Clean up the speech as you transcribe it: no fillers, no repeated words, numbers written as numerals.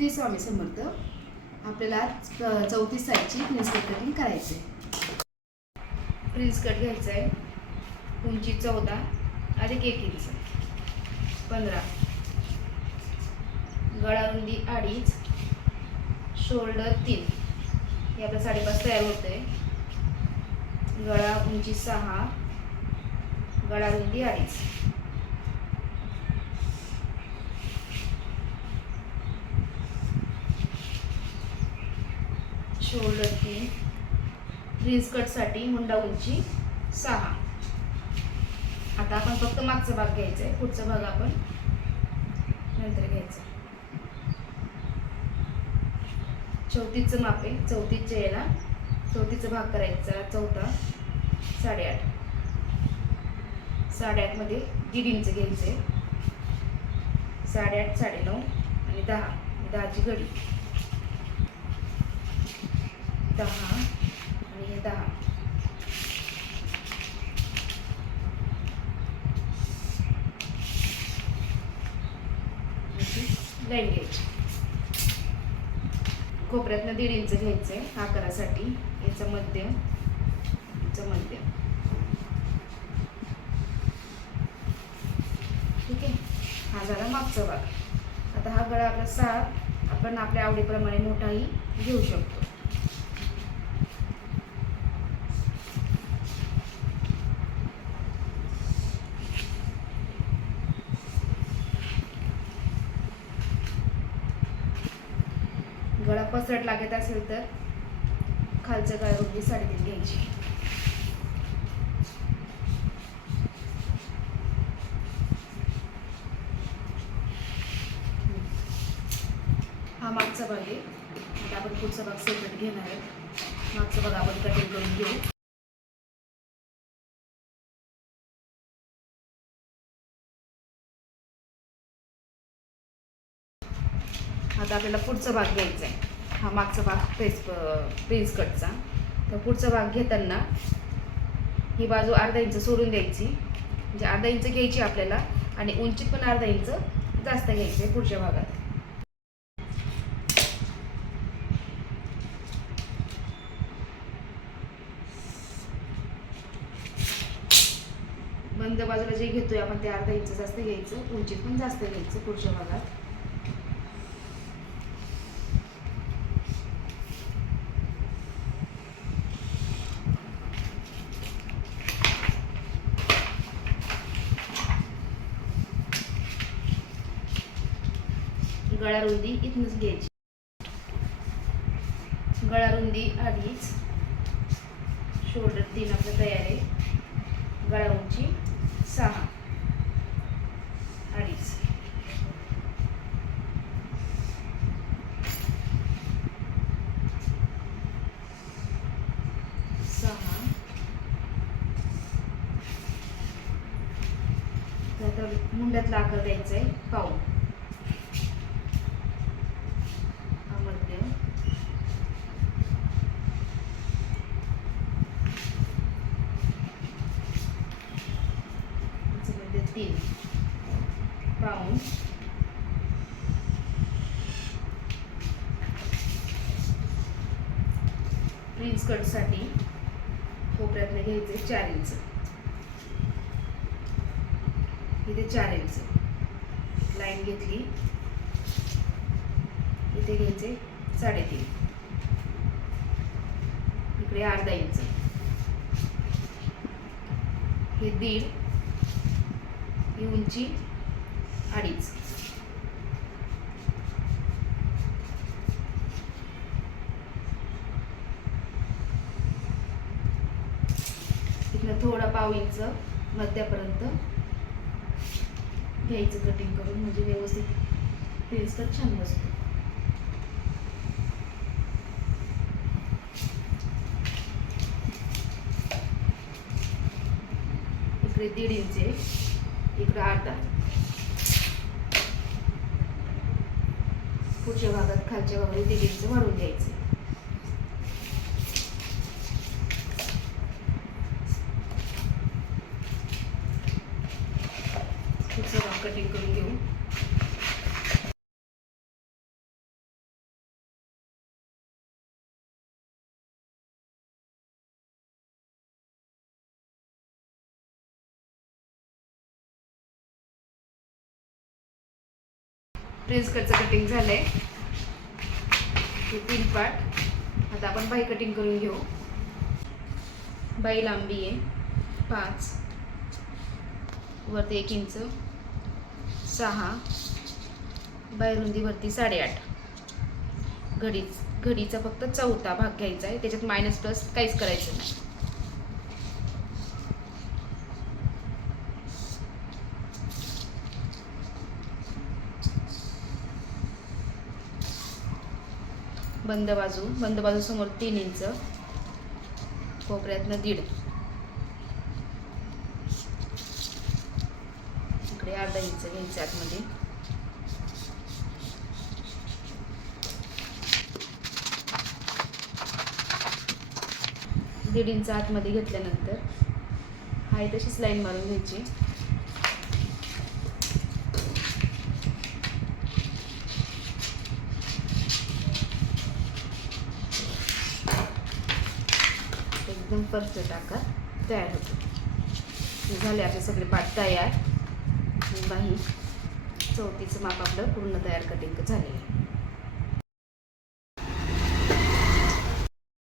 श्री स्वामी समर्थ. आपल्याला 34 साईजची prince cut cutting करायचं आहे. प्रिन्स कट घ्यायचं आहे. उंची 14 अधिक 1 इंच 15, गळा रुंदी 2.5, शोल्डर 3. हे आपलं 5.5 तयार होतंय. गळा उंची 6, गळा रुंदी 2.5. शोल्डर 3. प्रिन्स कटसाठी मुंडा उंची 6. आता आपण फक्त मागचा भाग घ्यायचा आहे, पुढचा भाग आपण नंतर घ्यायचा. 34चं माप आहे. 34च्या याला 34चा भाग करायचा. चौथा 8.5. 8.5 मध्ये 1.5 इंच घ्यायचे. 8.5, 9.5 आणि 10. 10ची घडी 10 आणि हे 10. लाईन घ्यायची. कोपऱ्यातनं 1.5 इंच घ्यायचं आहे आकारासाठी. याचं मध्य, याचं मध्य. ठीक आहे. हा झाला मागचा भाग. आता हा गळा आपला 6 आपण आपल्या आवडीप्रमाणे मोठाही घेऊ शकतो. गळा पसरट लागत असेल तर खालचं गळा रुंदी 3.5 घ्यायची. हा मागचा भाग आहे. आता आपण पुढचा भाग सेपरेट घेणार आहे. मागचा भाग आपण कटिंग करून घेऊ. आता आपल्याला पुढचा भाग घ्यायचा आहे. हा मागचा भाग प्रिन्स कटचा. तर पुढचा भाग घेताना ही बाजू 1/2 इंच सोडून द्यायची. म्हणजे 1/2 इंच घ्यायची आपल्याला आणि उंचीत पण 1/2 इंच जास्त घ्यायची आहे पुढच्या भागात. बंद बाजूला जे घेतोय आपण ते 1/2 इंच जास्त घ्यायचं, उंचीत पण जास्त घ्यायचं पुढच्या भागात. गळा रुंदी इथनच घ्यायची. गळा रुंदी 2.5, शोल्डर 3 आपलं तयार आहे. गळा उंची 6, 2.5. आता मुंड्यातला आकार द्यायचा आहे पाऊण. हा मध्य, मध्ये 3 पाऊण. प्रिन्स कटसाठी कोपऱ्यातलं घ्यायचे 4 इंच. इथे 4 इंच लाईन घेतली. इथे घ्यायचे 3.5. इकडे 1/2 इंच. हे 1.5. ही उंची 2.5. इथनं थोडा पाव इंच मध्यापर्यंत घ्यायचं कटिंग करून, म्हणजे व्यवस्थित प्रिन्स कट छान बसतो. इकडे 1.5 इंच, इकडे 1/2. पुढच्या भागात खालच्या भागात 1.5 इंच वाढवून द्यायचे. पुढचा भाग कटिंग करून घेऊ. प्रिन्स कटचं कटिंग झालंय. हे 3 पार्ट. आता आपण बाही कटिंग करून घेऊ. बाही लांबी आहे 5, वरती 1 इंच, 6, बाही रुंदीवरती 8.5. घडीचा फक्त 4था भाग घ्यायचा आहे. त्याच्यात मायनस प्लस काहीच करायचं नाही. बंद बाजू समोर 3 इंच, कोपऱ्यातनं 1.5, इकडे अर्धा इंच घ्यायचं आतमध्ये. दीड इंच आतमध्ये घेतल्यानंतर हाय तशीच लाईन मारून घ्यायची. एकदम परफेक्ट आकार तयार होतो. झाले आपले सगळे पार्ट तयार. बाही 34चं माप आपलं पूर्ण तयार कटिंग झाले.